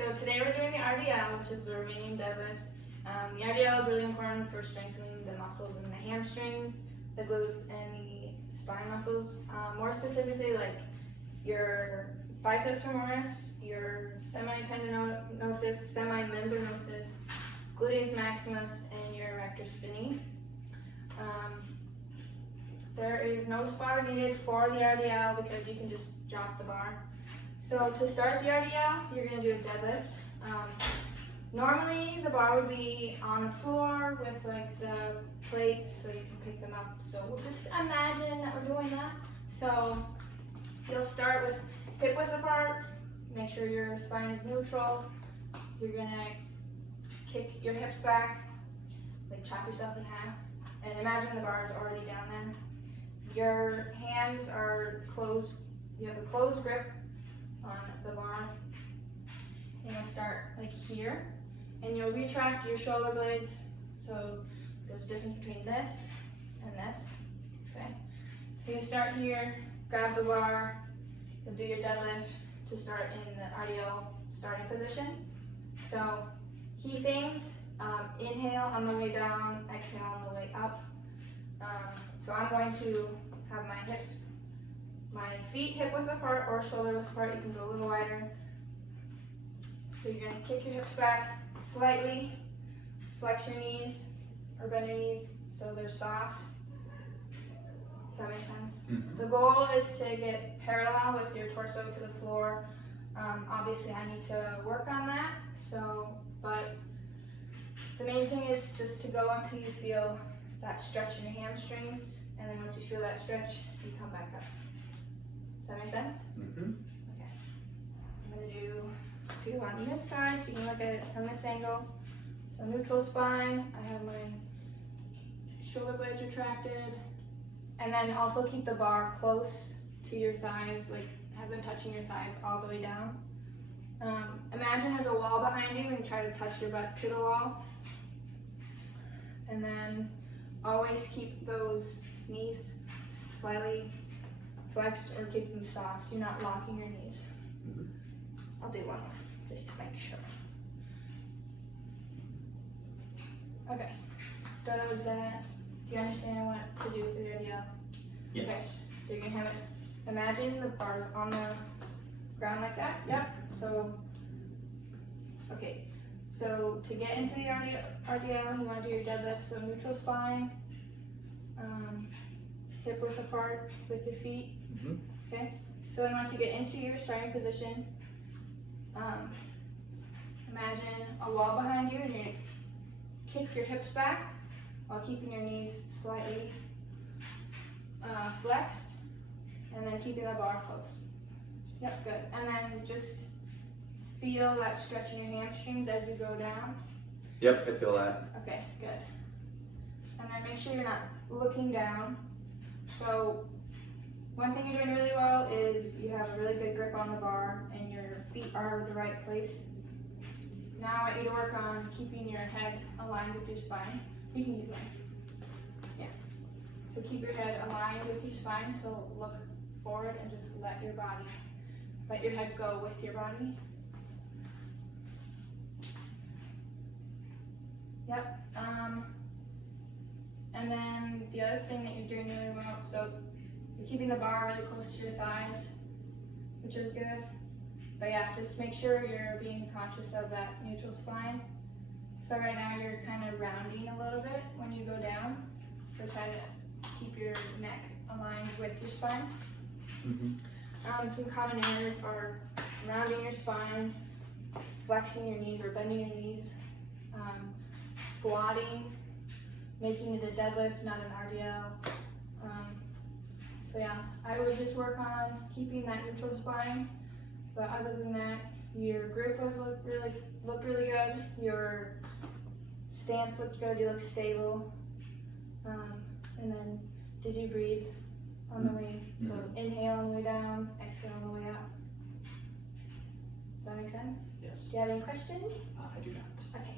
So today we're doing the RDL, which is the remaining deadlift. The RDL is really important for strengthening the muscles in the hamstrings, the glutes, and the spine muscles. More specifically, like your biceps femoris, your semitendinosus, semimembranosus, gluteus maximus, and your erector spinae. There is no spotter needed for the RDL because you can just drop the bar. So to start the RDL, you're going to do a deadlift. Normally the bar would be on the floor with like the plates so you can pick them up. So we'll just imagine that we're doing that. So you'll start with hip width apart, make sure your spine is neutral. You're going to kick your hips back, like chop yourself in half, and imagine the bar is already down there. Your hands are closed, you have a closed grip on the bar, and you'll start like here, and you'll retract your shoulder blades, so there's a difference between this and this, okay? So you start here, grab the bar, you'll do your deadlift to start in the RDL starting position. So key things, inhale on the way down, exhale on the way up. So I'm going to have my feet hip width apart or shoulder width apart. You can go a little wider. So you're going to kick your hips back slightly, flex your knees or bend your knees so they're soft. Does that make sense? Mm-hmm. The goal is to get parallel with your torso to the floor. Obviously I need to work on that, but the main thing is just to go until you feel that stretch in your hamstrings, and then once you feel that stretch, you come back up. Does that make sense? Mm-hmm. Okay. I'm going to do two on this side so you can look at it from this angle. So neutral spine, I have my shoulder blades retracted, and then also keep the bar close to your thighs, like have them touching your thighs all the way down. Imagine there's a wall behind you and try to touch your butt to the wall. And then always keep those knees slightly flexed or keep them soft so you're not locking your knees. Mm-hmm. I'll do one more just to make sure. Okay, so is that, do you understand what to do for the RDL? Yes. Okay. So you're going to have it, imagine the bars on the ground like that. Yep. So, okay. So to get into the RDL, you want to do your deadlift, so neutral spine, hip width apart with your feet, mm-hmm. Okay? So then once you get into your starting position, imagine a wall behind you and you're going to kick your hips back while keeping your knees slightly flexed, and then keeping the bar close. Yep, good. And then just feel that stretch in your hamstrings as you go down. Yep, I feel that. Okay, good. And then make sure you're not looking down. So one thing you're doing really well is you have a really good grip on the bar and your feet are the right place. Now I want you to work on keeping your head aligned with your spine. You can keep going. Yeah. So keep your head aligned with your spine, so look forward and just let your head go with your body. Yep. And then the other thing that you're doing really well, so you're keeping the bar really close to your thighs, which is good. But yeah, just make sure you're being conscious of that neutral spine. So right now you're kind of rounding a little bit when you go down. So try to keep your neck aligned with your spine. Mm-hmm. Some common errors are rounding your spine, flexing your knees or bending your knees, squatting, making it a deadlift, not an RDL. So yeah, I would just work on keeping that neutral spine. But other than that, your grip was looked really good. Your stance looked good. You looked stable. And then, did you breathe on the way? So inhale on the way down, exhale on the way up. Does that make sense? Yes. Do you have any questions? I do not. Okay.